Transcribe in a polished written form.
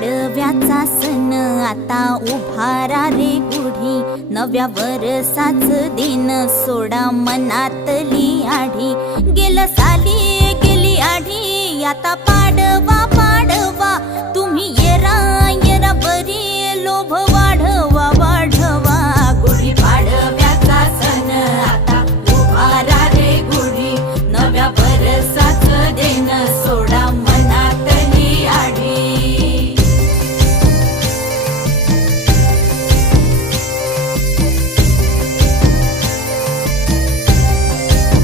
पाडव्याचा सण आता उभारा रे गुढी, नव्या वरसाच दिन सोडा मनातली आढी। गेलं साली गेली आढी आता